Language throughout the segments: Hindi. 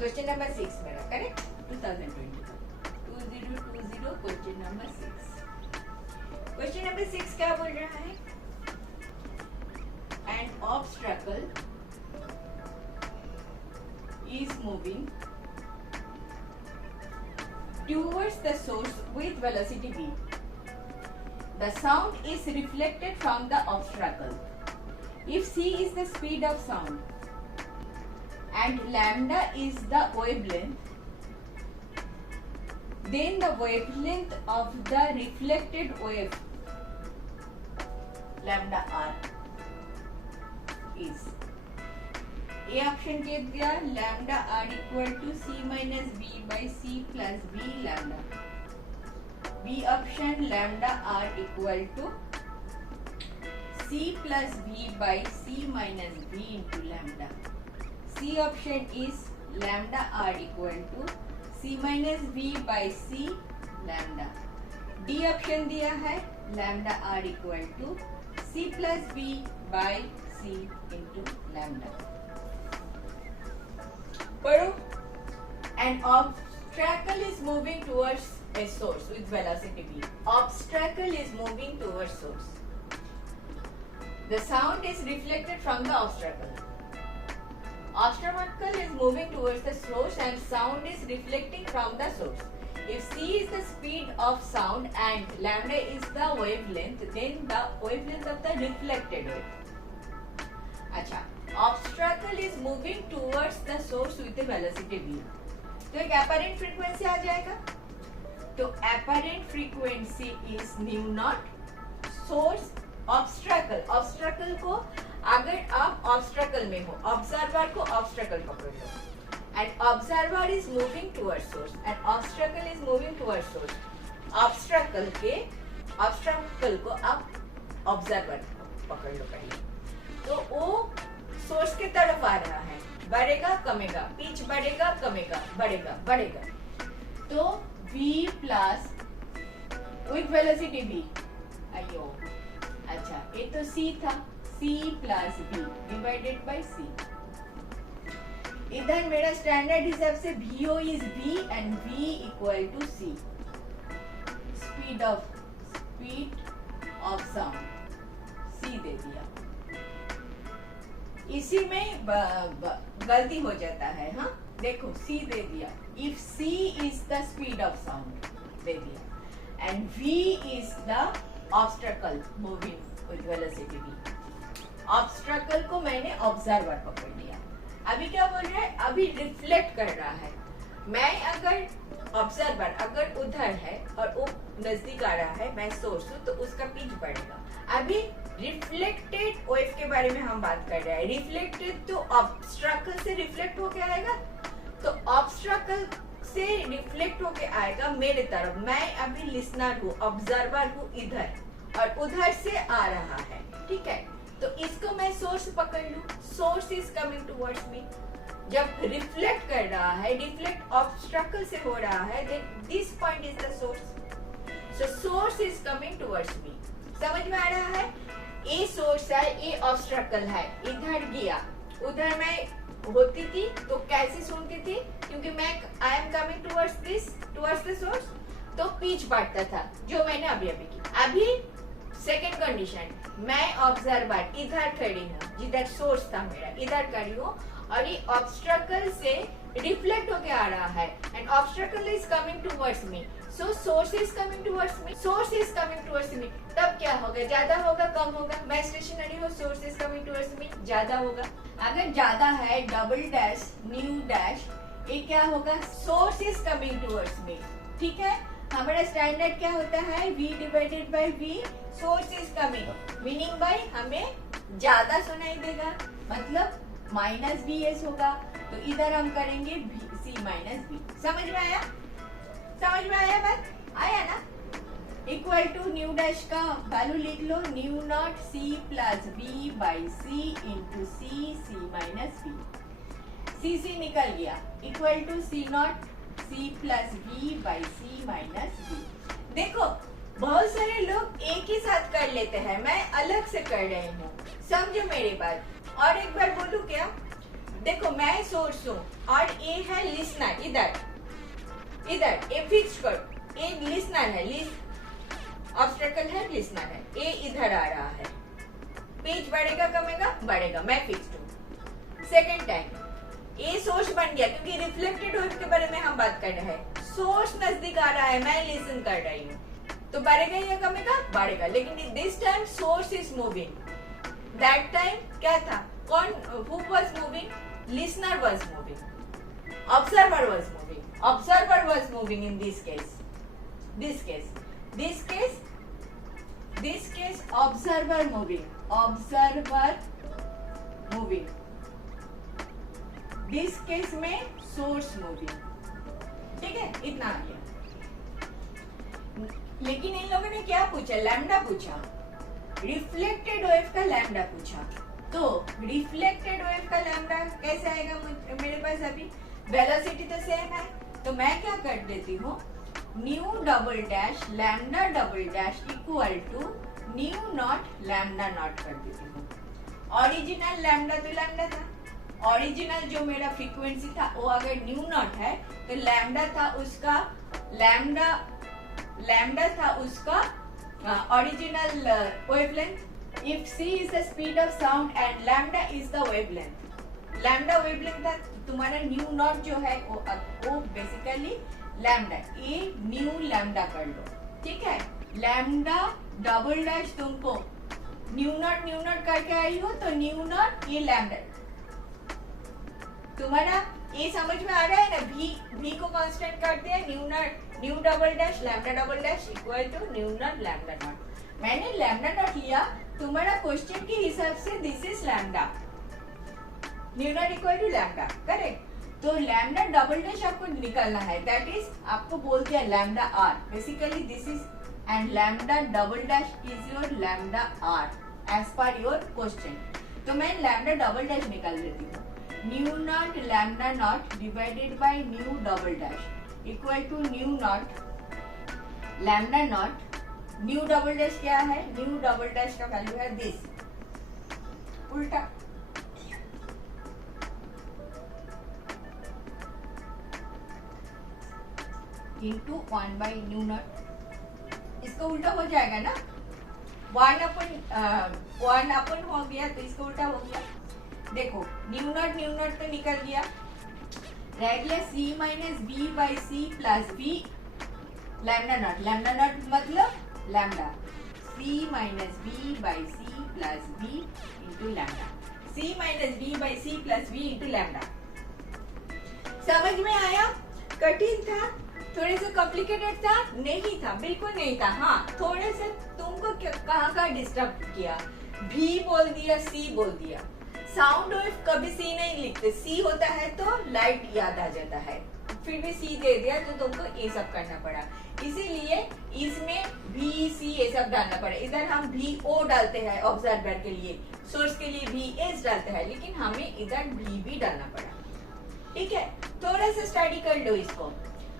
क्वेश्चन नंबर 6 मेरा correct 2020 question number 6। Question number 6 क्या बोल रहा है? An obstacle is moving towards the source with velocity v. The sound is reflected from the obstacle. If c is the speed of sound and lambda is the wavelength, then the wavelength of the reflected wave lambda r is A option दे दिया lambda r equal to c minus b by c plus b lambda. B option lambda r equal to c plus b by c minus b into lambda. C option is lambda r equal to c minus b by c lambda. D option दिया है lambda r equal to c plus b by c into lambda. पढ़ो। An obstacle is moving towards a source with velocity v. Obstacle is moving towards source. The sound is reflected from the obstacle. Obstacle is moving towards the source and sound is reflecting from the source. If c is the speed of sound and lambda is the wavelength, then the wavelength of the reflected wave. अच्छा, obstacle is moving towards the source with a velocity v. तो एक apparent frequency आ जाएगा। तो apparent frequency is mu naught source obstacle। obstacle को अगर आप obstacle में हो, observer को obstacle पकड़ लो, and observer is moving towards source and obstacle is moving towards source। obstacle को आप observer पकड़ लो पहले। तो वो सोर्स की तरफ आ रहा है, बढ़ेगा कमेगा, पिच बढ़ेगा कमेगा, बढ़ेगा बढ़ेगा। तो v plus with velocity v, अयो अच्छा ये तो c था, c plus v divided by c। इधर मेरा स्टैंडर्ड हिसाब से vo is v and v equal to c। Speed of sound c दे दिया। इसी में गलती हो जाता है। हाँ देखो c दे दिया। If c is the speed of sound दे दिया and v is the obstacle moving with velocity v। Obstacle को मैंने ऑब्जर्वर पकड़ लिया। अभी क्या बोल रहा है? अभी रिफ्लेक्ट कर रहा है। मैं अगर ऑब्जर्वर अगर उधर है और वो नजदीक आ रहा है, मैं सोर्स हूँ, तो उसका पिच बढ़ेगा। अभी रिफ्लेक्टेड वेव के बारे में हम बात कर रहे हैं। रिफ्लेक्टेड तो ऑब्स्ट्रकल से रिफ्लेक्ट होके आएगा, तो ऑब्स्ट्रकल से रिफ्लेक्ट होके आएगा मेरे तरफ। मैं अभी लिसनर हूँ, ऑब्जर्वर हूँ इधर, और उधर से आ रहा है, ठीक है। तो इसको मैं सोर्स पकड़ लूँ, सोर्स इज कमिंग टुवर्ड्स मी। जब रिफ्लेक्ट कर रहा है, रिफ्लेक्ट ऑब्स्ट्रकल से हो रहा है, then this point is the source. So source is coming towards me. समझ में आ रहा है? ये सोर्स है, ये ऑब्स्ट्रकल है, इधर गया। उधर मैं होती थी तो कैसे सुनती थी? क्योंकि मैं I am coming towards this, towards the source, तो पिच बढ़ता था, जो मैंने अभी की। अभी सेकेंड कंडीशन, मैं ऑब्जर्वर इधर खड़ी हूँ, जिधर सोर्स था मेरा, इधर खड़ी हूँ, और ये ऑब्स्ट्रकल से रिफ्लेक्ट होके आ रहा है and obstacle is coming towards me. So source is coming towards me, source is coming towards me. तब क्या होगा? ज्यादा होगा कम होगा? मैं स्टेशनरी हूँ, सोर्स इज कमिंग टुवर्ड्स मी, ज्यादा होगा। अगर ज्यादा है डबल डैश न्यू डैश, ये क्या होगा? सोर्स इज कमिंग टुवर्ड्स मी, ठीक है। हमारा स्टैंडर्ड क्या होता है? v divided bye v, source is coming, meaning bye हमें ज्यादा सुनाई देगा, मतलब माइनस बी एस होगा। तो इधर हम करेंगे सी माइनस बी। समझ में आया? समझ में आया बात? आया ना? इक्वल टू न्यू डैश का वैल्यू लिख लो, nu naught c plus b by c into c, c minus b. सी निकल गया, equal to c naught c plus b by c minus b. देखो बहुत सारे लोग एक ही साथ कर लेते हैं, मैं अलग से कर रही हूँ, समझो मेरी बात। और एक बार बोलूं क्या? देखो मैं सोर्स हूँ और ए है लिसनर, इधर इधर ए फिक्स करो, ए लिसनर है, ऑब्स्टेकल है, लिसनर है, ए इधर आ रहा है, पेज बढ़ेगा कमेगा, बढ़ेगा, मैं फिक्स्ड हूँ। सेकेंड टाइम ए सोर्स बन गया क्योंकि रिफ्लेक्टेड वेव के बारे में हम बात कर रहे हैं, सोर्स नजदीक आ रहा है, मैं लिसन कर रही हूँ, तो बढ़ेगा या कमेगा, बढ़ेगा, लेकिन this time source is moving, that time क्या था, कौन, who was moving, listener was moving, observer was moving, observer was moving in this case observer moving, this case में source moving, ठीक है, इतना आ गया। लेकिन इन लोगों ने क्या पूछा, लैम्डा पूछा, रिफ्लेक्टेड वेव का लैम्डा पूछा, तो रिफ्लेक्टेड वेव का लैम्डा कैसे आएगा मेरे पास, अभी वेलोसिटी तो सेम है, तो मैं क्या कर देती हूँ, nu double dash lambda double dash equal to nu naught lambda naught कर देती हूँ। ओरिजिनल लैम्डा तो लैम्डा था, ओरिजिनल जो मेरा फ्रीक्वेंसी था वो अगर न्यू नॉट है तो लैम्डा था उसका, लैम्डा था उसका original wavelength. If c is the speed of sound and lambda is the wavelength, lambda wavelength था, तुम्हारा न्यू नॉट जो है वो बेसिकली लैम्डा, ये न्यू लैम्डा कर लो, ठीक है। लैम्डा डबल डैश तुमको न्यू नॉट करके आई हो तो न्यू नॉट ये लैम्डा, तुम्हारा ये समझ में आ रहा है ना, भी को कांस्टेंट कर दिया, nu double dash lambda double dash equal to nu naught lambda naught. मैंने लैम्डा नॉट लिया, तुम्हारा क्वेश्चन के हिसाब से this is lambda, nu naught equal to lambda, correct. तो लैम्डा डबल डैश आपको निकालना है, दैट इज आपको बोल दिया lambda r, basically this is, and lambda double dash is your lambda r as per your question. तो मैं लैम्डा डबल डैश निकाल देती हूँ, nu naught lambda naught divided by nu double dash equal to nu naught lambda naught, nu double dash क्या है, न्यू डबल डैश का वैल्यू है दिस, उल्टा इंटू 1 बाई न्यू नॉट, इसका उल्टा हो जाएगा ना, 1 अपन हो गया तो इसका उल्टा हो गया। देखो न्यू नॉट तो निकल गया, रह गया c minus b by c plus b lambda naught मतलब lambda, c minus b by c plus b into lambda, c minus b by c plus b into lambda. समझ में आया? कठिन था, थोड़े से कॉम्प्लिकेटेड था? नहीं था, बिल्कुल नहीं था। हाँ, थोड़े से तुमको कहाँ डिस्टर्ब किया, भी बोल दिया, सी बोल दिया। साउंड वेव कभी सी नहीं लिखते, सी होता है तो लाइट याद आ जाता है, फिर भी सी दे दिया तो तुमको ये सब करना पड़ा, इसीलिए इसमें भी सी ये सब डालना पड़ा। इधर हम भी ओ डालते हैं ऑब्जर्वर के लिए, सोर्स के लिए भी एस डालते हैं, लेकिन हमें इधर भी डालना पड़ा। ठीक है, थोड़ा सा स्टडी कर लो इसको।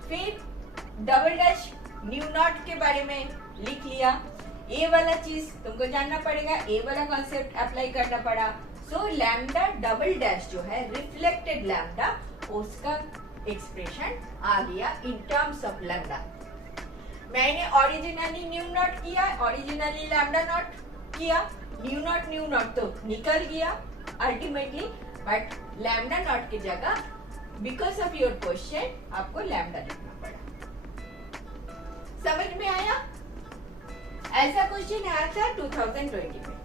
फिर डबल डैश न्यू नॉट के बारे में लिख लिया, ये वाला चीज तुमको जानना पड़ेगा, ये वाला कॉन्सेप्ट अप्लाई करना पड़ा। सो लैम्डा डबल डैश जो है रिफ्लेक्टेड लैम्डा, उसका एक्सप्रेशन आ गया इन टर्म्स ऑफ लैम्डा। मैंने ओरिजिनली न्यू नॉट किया, ओरिजिनली लैम्डा नॉट किया, न्यू नॉट तो निकल गया अल्टीमेटली, बट लैम्डा नॉट की जगह बिकॉज ऑफ योर क्वेश्चन आपको लैम्डा लिखना पड़ा। समझ में आया? ऐसा क्वेश्चन आया था 2020 में।